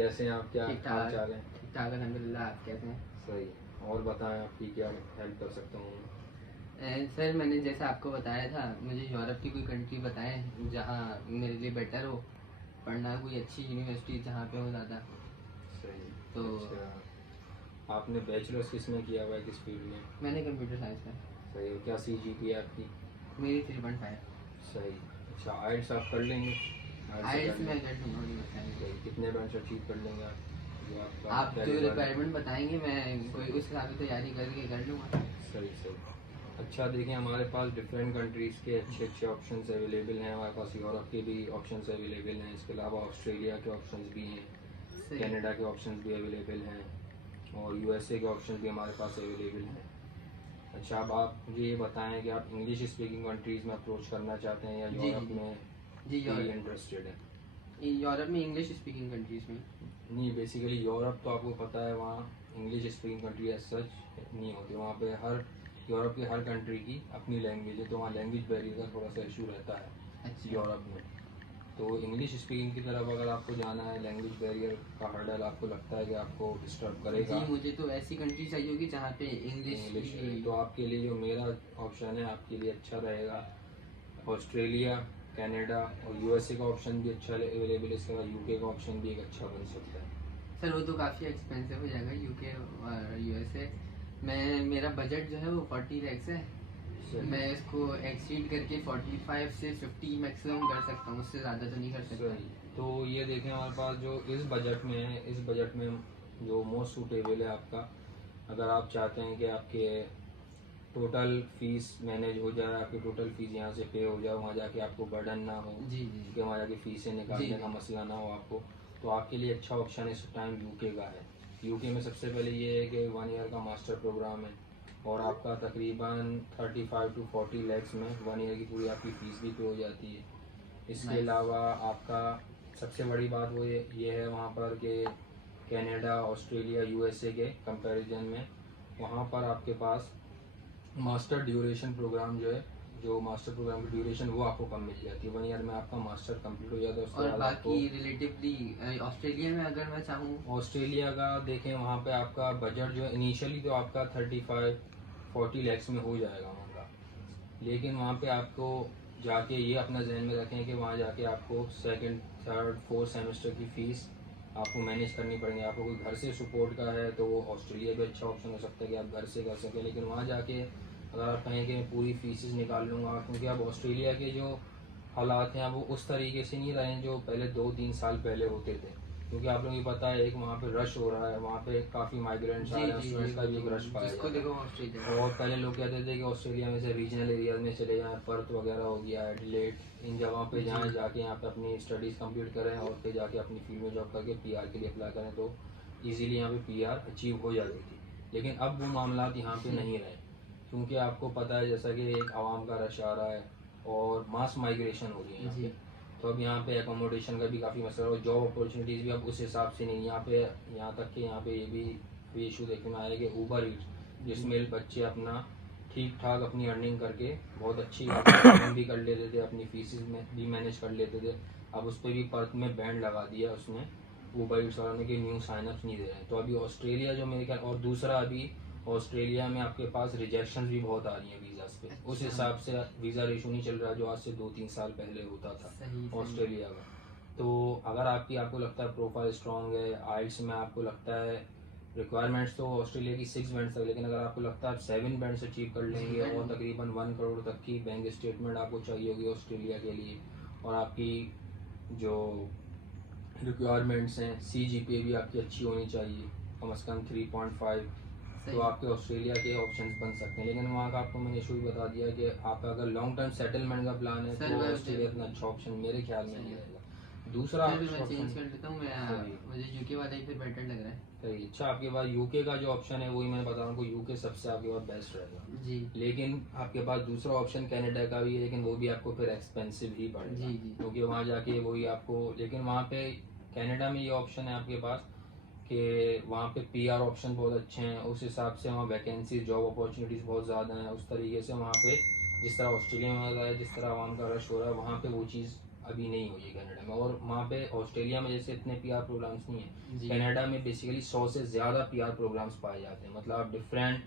कैसे हैं आप, क्या ठीक हाल ठाक। चाल है? ठीक ठाक अल्हम्दुलिल्लाह। आप कैसे हैं? सही। और बताएं आपकी क्या हेल्प कर सकता हूँ? सर मैंने जैसा आपको बताया था, मुझे यूरोप की कोई कंट्री बताएं जहाँ मेरे लिए बेटर हो पढ़ना, कोई अच्छी यूनिवर्सिटी जहाँ पे हो ज़्यादा। सही। तो अच्छा, आपने बैचलर्स किस में किया हुआ है, किस फील्ड में? मैंने कंप्यूटर साइंस में। सही। और क्या CGPA है आपकी? मेरी 3.5। सही। अच्छा, आइल्स आप कर लेंगे? आइल्स में कर लूँगा, नहीं बताएंगे। सही। कितने बैंड अचीव कर लेंगे आप? जो आपका आप जो कैलिबर। रिक्वायरमेंट बताएंगे मैं कोई उस हिसाब से तैयारी करके कर लूँगा। सही सही। अच्छा देखिए, हमारे पास डिफरेंट कंट्रीज़ के अच्छे अच्छे ऑप्शंस अवेलेबल हैं। हमारे पास यूरोप के भी ऑप्शंस अवेलेबल हैं, इसके अलावा ऑस्ट्रेलिया के ऑप्शंस भी हैं, कनाडा के ऑप्शंस भी अवेलेबल हैं, और USA के ऑप्शन भी हमारे पास अवेलेबल हैं। अच्छा, अब आप मुझे ये बताएं कि आप इंग्लिश स्पीकिंग कंट्रीज़ में अप्रोच करना चाहते हैं या जी यूरोप में जी ही यूरोप। इंटरेस्टेड है? यूरोप में इंग्लिश स्पीकिंग कंट्रीज में। नहीं, बेसिकली यूरोप तो आपको पता है, वहाँ English speaking country as such नहीं होती। वहाँ पे हर यूरोप की हर कंट्री की अपनी लैंग्वेज है, तो वहाँ लैंग्वेज बैरियर का थोड़ा सा इशू रहता है अच्छा। यूरोप में। तो इंग्लिश स्पीकिंग की तरफ अगर आपको जाना है, लैंग्वेज बैरियर का हर्डल आपको लगता है कि आपको डिस्टर्ब करेगा। जी, मुझे तो ऐसी कंट्री चाहिए होगी जहाँ पे इंग्लिश इंग्लिश की। तो आपके लिए जो मेरा ऑप्शन है आपके लिए अच्छा रहेगा, ऑस्ट्रेलिया, कनाडा और USA का ऑप्शन भी अच्छा अवेलेबल है। इसके अलावा UK का ऑप्शन भी एक अच्छा बन सकता है। सर वो तो काफ़ी एक्सपेंसिव हो जाएगा, UK और USA। मेरा बजट जो है वो 40 लैक्स है। मैं इसको एक्सीड करके 45 से 50 मैक्सिमम कर सकता हूँ, उससे ज़्यादा तो नहीं कर सकता। सही। तो ये देखें, हमारे पास जो इस बजट में है, इस बजट में जो मोस्ट सूटेबल है आपका, अगर आप चाहते हैं कि आपके टोटल फीस मैनेज हो जाए, आपकी टोटल फीस यहाँ से पे हो जाए, वहाँ जाके आपको बर्डन ना हो जी जी कि वहाँ जाके फीसें निकालने का मसला ना हो आपको, तो आपके लिए अच्छा ऑप्शन इस टाइम UK का है। UK में सबसे पहले ये है कि 1 ईयर का मास्टर प्रोग्राम है, और आपका तकरीबन 35 to 40 लैक्स में 1 ईयर की पूरी आपकी फ़ीस भी पे हो जाती है। इसके अलावा आपका सबसे बड़ी बात वो ये है वहाँ पर कि कनाडा, ऑस्ट्रेलिया, USA के कंपैरिजन में वहाँ पर आपके पास मास्टर ड्यूरेशन प्रोग्राम जो है, जो मास्टर प्रोग्राम की ड्यूरेशन वो आपको कम मिल जाती है। 1 ईयर में आपका मास्टर कंप्लीट हो जाता है। उसके और बाद बाकी आपको रिलेटिवली ऑस्ट्रेलिया में अगर मैं चाहूँ। ऑस्ट्रेलिया का देखें, वहाँ पे आपका बजट जो है इनिशियली तो आपका 35-40 लैक्स में हो जाएगा वहाँ का, लेकिन वहाँ पे आपको जाके ये अपना जहन में रखें कि वहाँ जाके आपको सेकंड, थर्ड, फोर्थ सेमेस्टर की फ़ीस आपको मैनेज करनी पड़ेगी। आपको कोई घर से सपोर्ट का है तो वो ऑस्ट्रेलिया भी अच्छा ऑप्शन हो सकता है कि आप घर से कर सकें, लेकिन वहाँ जाके अगर आप कहें कि मैं पूरी फीसेस निकाल लूँगा, क्योंकि अब ऑस्ट्रेलिया के जो हालात हैं वो उस तरीके से नहीं रहे जो पहले 2-3 साल पहले होते थे, क्योंकि आप लोगों को पता है एक वहाँ पे रश हो रहा है, वहाँ पे काफ़ी माइग्रेंट्स आ रहे हैं, स्टूडेंट्स का भी एक रश पाया जिसको जाता देखो है। ऑस्ट्रेलिया। और पहले लोग कहते थे कि ऑस्ट्रेलिया में से रीजनल एरियाज में चले जाएं, पर्थ वगैरह हो गया, एडिलेड, इन जगहों पे जाएं, जाके यहाँ पे अपनी स्टडीज़ कंप्लीट करें और फिर जाके अपनी फील्ड में जॉब करके PR के लिए अप्लाई करें, तो इजीली यहाँ पे PR अचीव हो जाती थी। लेकिन अब वो मामला यहाँ पे नहीं रहे, क्योंकि आपको पता है जैसा कि एक आवाम का रश आ रहा है और मास माइग्रेशन हो रही है यहाँ पे, तो अब यहाँ पे एकोमोडेशन का भी काफ़ी मसला है और जॉब अपॉर्चुनिटीज़ भी अब उस हिसाब से नहीं यहाँ पे। यहाँ तक कि यहाँ पे ये भी इशू देखने में आया कि ऊबर ईट्स, जिसमें बच्चे अपना ठीक ठाक अपनी अर्निंग करके बहुत अच्छी अर्निंग भी कर लेते थे, अपनी फीसिस में भी मैनेज कर लेते थे, अब उस पर भी पर्थ में बैंड लगा दिया उसने ऊबर ईट्स वालों ने कि न्यू साइनअप्स नहीं दे रहे हैं। तो अभी ऑस्ट्रेलिया जो मेरे ख्याल, और दूसरा अभी ऑस्ट्रेलिया में आपके पास रिजेक्शन भी बहुत आ रही है वीज़ास पे। उस हिसाब से वीज़ा रेशो नहीं चल रहा जो आज से 2-3 साल पहले होता था ऑस्ट्रेलिया का। तो अगर आपको लगता है प्रोफाइल स्ट्रॉन्ग है, आइल्स में आपको लगता है रिक्वायरमेंट्स तो ऑस्ट्रेलिया की 6 बैंड्स तक, लेकिन अगर आपको लगता है आप 7 बैंड्स अचीव कर लेंगे और तकरीबन 1 करोड़ तक की बैंक स्टेटमेंट आपको चाहिए होगी ऑस्ट्रेलिया के लिए, और आपकी जो रिक्वायरमेंट्स हैं CGPA भी आपकी अच्छी होनी चाहिए, कम से कम 3.5, तो आपके ऑस्ट्रेलिया के ऑप्शंस बन सकते हैं। लेकिन वहाँ का आपको मैंने इशू भी बता दिया कि आप अगर लॉन्ग टर्म सेटलमेंट का प्लान है तो ऑस्ट्रेलिया इतना अच्छा ऑप्शन मेरे ख्याल में नहीं रहेगा। दूसरा मैं चेंज कर लेता हूँ, मुझे UK वाला ही फिर बेटर लग रहा है। सही। अच्छा, आपके पास UK का जो ऑप्शन है वही मैं बता रहा हूँ, UK सबसे आपके पास बेस्ट रहेगा जी। लेकिन आपके पास दूसरा ऑप्शन कनाडा का भी है, लेकिन वो भी आपको फिर एक्सपेंसिव ही पड़ेगा जी। क्योंकि वहाँ जाके वही आपको, लेकिन वहाँ पे कनाडा में ये ऑप्शन है आपके पास कि वहाँ पे PR ऑप्शन बहुत अच्छे हैं, उस हिसाब से वहाँ वैकेंसी, जॉब अपॉर्चुनिटीज़ बहुत ज़्यादा हैं, उस तरीके से वहाँ पे जिस तरह ऑस्ट्रेलिया में होता है, जिस तरह आवाम का रश हो रहा है, वहाँ पे वो चीज़ अभी नहीं हुई है कनाडा में। और वहाँ पे ऑस्ट्रेलिया में जैसे इतने पीआर प्रोग्राम्स नहीं है, जी। कनाडा में बेसिकली 100 से ज़्यादा पीआर प्रोग्राम्स पाए जाते हैं। मतलब आप डिफरेंट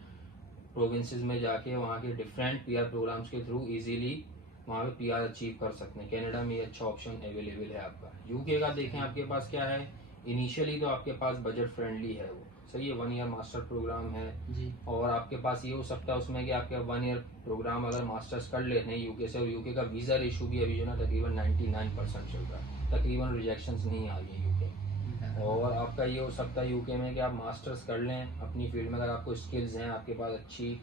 प्रोविंसेस में जाके वहाँ के डिफरेंट पीआर प्रोग्राम्स के थ्रू इजीली वहाँ पे पीआर अचीव कर सकते हैं। कनाडा में ये अच्छा ऑप्शन अवेलेबल है आपका। यूके का देखें आपके पास क्या है, इनिशियली तो आपके पास बजट फ्रेंडली है, वो सही है, 1 ईयर मास्टर प्रोग्राम है जी। और आपके पास ये हो सकता है उसमें कि आपके 1 ईयर प्रोग्राम अगर मास्टर्स कर लेते हैं यूके से, और यूके का वीज़ा रेशो भी अभी जो ना तकरीबन 99% चल रहा है, तकरीबन रिजेक्शंस नहीं आ रही है यूके। और आपका ये हो सकता है यूके में कि आप मास्टर्स कर लें अपनी फील्ड में, अगर आपको स्किल्स हैं, आपके पास अच्छी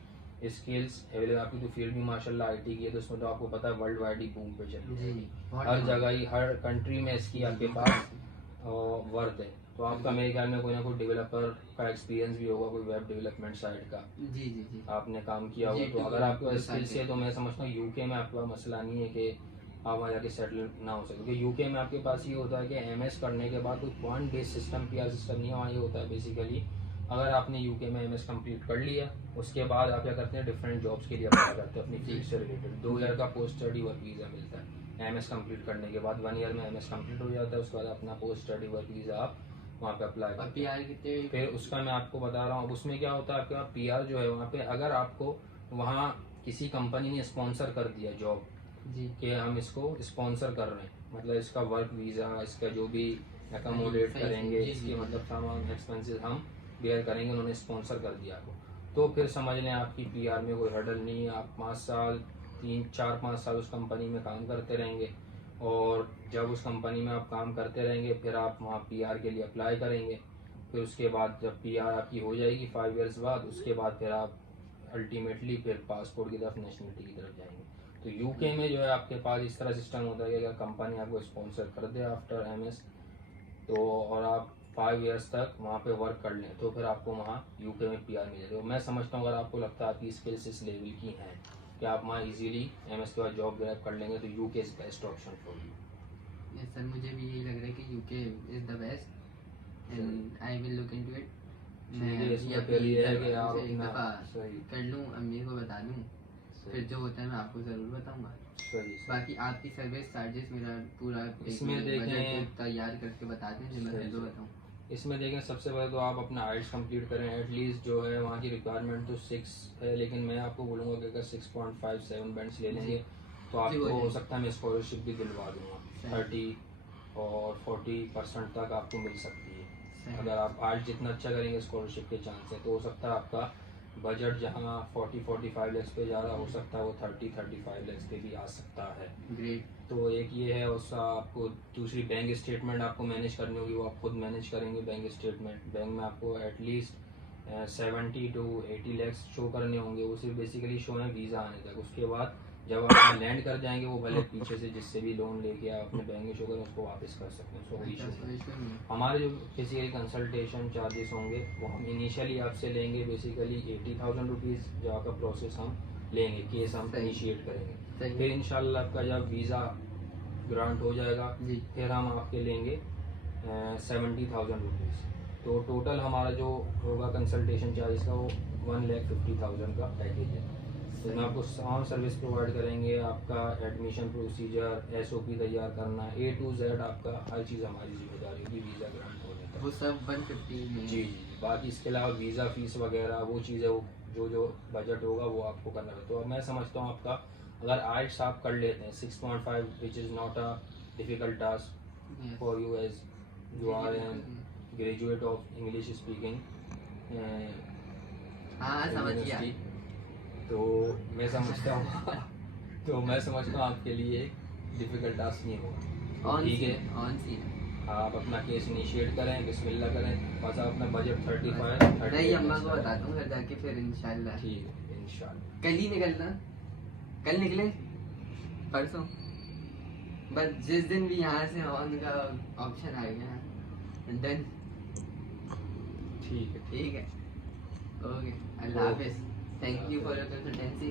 स्किल्स अवेलेबल, आपकी तो फील्ड भी माशाल्लाह आईटी की है, तो उसमें तो आपको पता है वर्ल्ड वाइड ही बूम पे चल रही है, हर जगह ही, हर कंट्री में इसकी आपके पास वर्थ है। तो आपका मेरे ख्याल में कोई ना कोई डेवलपर का एक्सपीरियंस भी होगा, कोई वेब डेवलपमेंट साइड का जी जी जी आपने काम किया होगा, तो अगर आपके पास स्किल्स है तो मैं समझता हूँ यूके में आपका मसला नहीं है कि आप वहाँ जाके सेटल ना हो सके। क्योंकि यूके में आपके पास ये होता है कि एमएस करने के बाद कोई point based system PR system नहीं है, वहाँ ये होता है बेसिकली अगर आपने यूके में एमएस कंप्लीट कर लिया, उसके बाद आप क्या करते हैं, डिफरेंट जॉब्स के लिए अप्लाई करते हैं अपनी फील्ड से रिलेटेड। 2 ईयर का पोस्ट स्टडी वर्क वीज़ा मिलता है एमएस कंप्लीट करने के बाद, 1 ईयर में एमएस कंप्लीट हो जाता है, उसके बाद अपना पोस्ट स्टडी वर्क वीज़ा आप वहाँ पे अप्लाई करते हैं। फिर उसका मैं आपको बता रहा हूँ, उसमें क्या होता है आपके पास पीआर जो है वहाँ पे, अगर आपको वहाँ किसी कंपनी ने स्पॉन्सर कर दिया जॉब जी कि हम इसको स्पॉन्सर कर रहे हैं, मतलब इसका वर्क वीज़ा, इसका जो भी एकोमोडेट करेंगे, इसके मतलब तमाम एक्सपेंसेस हम बेयर करेंगे, उन्होंने स्पॉन्सर कर दिया आपको, तो फिर समझ लें आपकी पीआर में कोई हर्डल नहीं है। आप 5 साल 3-4-5 साल उस कंपनी में काम करते रहेंगे, और जब उस कंपनी में आप काम करते रहेंगे फिर आप वहाँ पीआर के लिए अप्लाई करेंगे। फिर उसके बाद जब पीआर आपकी हो जाएगी 5 इयर्स बाद, उसके बाद फिर आप अल्टीमेटली फिर पासपोर्ट की तरफ, नेशनलिटी की तरफ जाएंगे। तो यूके में जो है आपके पास इस तरह सिस्टम होता है कि अगर कंपनी आपको स्पॉन्सर कर दे आफ्टर एमएस, तो और आप 5 इयर्स तक वहाँ पे वर्क कर लें, तो फिर आपको वहाँ यूके में पीआर मिल जाएगी। मैं समझता हूँ अगर आपको लगता है आपकी स्किल्स इस लेवल की हैं कि आप वहाँ इजीली एमएस के बाद जॉब ग्रैब कर लेंगे, तो UK is best option for you. Yes sir, मुझे भी यही लग रहा है कि UK is the best and I will look into it. मैं इसमें पहले ये है कि आप एक अपना दफ़ा सही कर लूँ, अम्मी को बता दूँ, फिर जो होता है मैं आपको ज़रूर बताऊँगा। सही बाकी आपकी सर्विस चार्जेस मेरा पूरा इसमें देखें, तैयार करके बता दें, जो मैं फिर जो बताऊँ। इसमें देखें सबसे पहले तो आप अपना आइल्स कंप्लीट करें, एटलीस्ट जो है वहाँ की रिक्वायरमेंट तो 6 है, लेकिन मैं आपको बोलूँगा कि अगर 6.57 बैंड्स ले लेंगे तो आपको हो सकता है मैं स्कॉलरशिप भी दिलवा दूँगा, 30 और 40% तक आपको मिल सकती है। अगर आप आइल्स जितना अच्छा करेंगे स्कॉलरशिप के चांस है, तो हो सकता है आपका बजट जहाँ 40-45 लैक्स पे जा रहा हो सकता है वो 30-35 लैक्स पे भी आ सकता है। ग्रेट। तो एक ये है, उसका आपको दूसरी बैंक स्टेटमेंट आपको मैनेज करनी होगी, वो आप खुद मैनेज करेंगे बैंक स्टेटमेंट। बैंक में आपको एटलीस्ट 70 to 80 लैक्स शो करने होंगे, वो सिर्फ बेसिकली शो है वीज़ा आने तक। उसके बाद जब आप लैंड कर जाएंगे, वो भले पीछे से जिससे भी लोन लेके आप अपने बैंक में शो करें, उसको वापस कर सकते हैं, उसको कोई इशू नहीं। हमारे जो बेसिकली कंसल्टेशन चार्जेस होंगे वो हम इनिशियली आपसे लेंगे बेसिकली 80,000 रुपीज़, जो आपका प्रोसेस हम लेंगे, केस हम इनिशिएट करेंगे। फिर इंशाल्लाह आपका जब वीज़ा ग्रांट हो जाएगा फिर हम आपके लेंगे 70,000 रुपीज़। तो टोटल हमारा जो होगा कंसल्टेशन चार्जेस का वो 1,50,000 का पैकेज है। तो मैं आपको तमाम सर्विस प्रोवाइड करेंगे, आपका एडमिशन प्रोसीजर, एसओपी तैयार करना, A to Z आपका हर चीज़ हमारी जिम्मेदारी होगी वीज़ा ग्रांट होने तक। वो सब 150 में। जी। बाकी इसके अलावा वीज़ा फीस वगैरह वो चीज़ें जो बजट होगा वो आपको करना है। तो अब मैं समझता हूँ आपका अगर आइल्स आप कर लेते हैं 6.5 which is not a difficult task for you as you are an graduate of English speaking university, तो मैं समझता हूँ आपके लिए डिफ़िकल्ट टास्क नहीं होगा। ठीक है, ऑन सीन आप अपना केस इनिशिएट करें, बिस्मिल्लाह करें, बस आप अपना बजट 35 नहीं, अम्मा को बता दूँ घर जाके, फिर इंशाल्लाह। ठीक है, इंशाल्लाह कल ही निकलना, कल निकले परसों, बस जिस दिन भी यहाँ से ऑन का ऑप्शन आ गया डन। ठीक है ओके, अल्लाह हाफिज़, thank you for your consultancy.